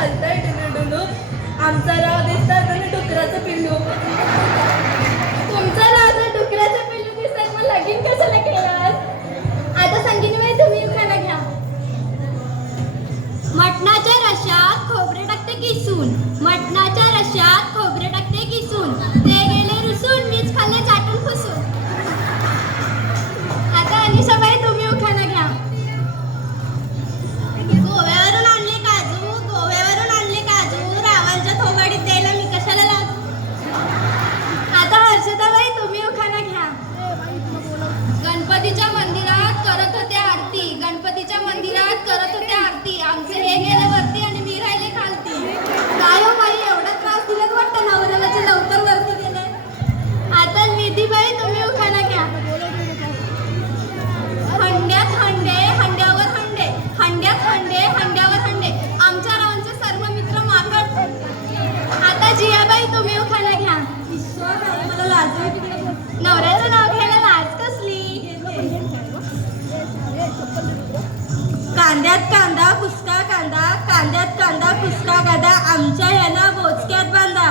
हलतंय डुनू आमचा राव दिसतात आणि डुकराचं पिल्लू. तुमचा राव जर डुकराचं पिल्लू दिसतात मग लगीन कशाला केलास? आता संगीनबाई तुम्ही खाना घ्या. मटणाच्या रशात खोबरे टाकते किसून मटणाच्या गणपतीच्या मंदिरात करत होते आरती. गणपतीच्या मंदिरात करत होते आरती. आमचे हे गेले वरती आणि मी राहिले खालती. काय हो बाई एवढा त्रास दिलाच वाटतं नवऱ्याला लवकर वरती गेले? आता निधीबाई तुम्ही उखाना घ्या हंड्यात हंडे हंड्यावर हंडे हंड्यात हंडे हंड्यावर हंडे. आमच्या रावांचे सर्व मित्र माकड. आता जियाबाई तुम्ही उखाणा घ्या मला लाज नवऱ्या कांदा आमच्या ह्याला बोचक्यात बांधा.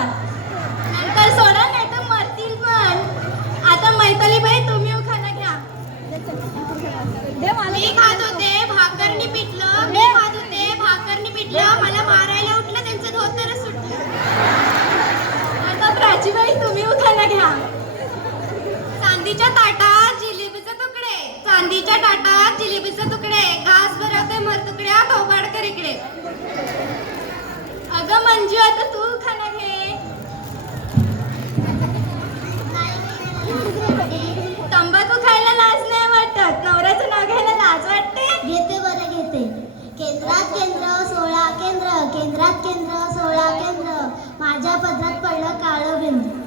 नंतर सोडा नाही तर मरतील पण. आता मैतालीबाई तुम्ही उखाणा घ्या. मी खात होते भाकरनी पिटलं मी खात होते भाकरनी पिटलं मला मारायला उठलं त्यांचं धोतर सुटलं. आता प्राचीबाई तुम्ही उखाणा घ्या. चांदीच्या ताटात जिलेबीचे तुकडे. चांदीच्या ताटात जिलेबीचे तुकडे मंजू आता तू खाना घे. तंबाखू खायला लाज नाही वाटत. नवऱ्याचं नाव घ्यायला लाज वाटते? घेते बरं घेते. केंद्रात केंद्र सोळा केंद्र केंद्रात केंद्र सोळा केंद्र. माझ्या पदरात पडलं काळं बिंदू.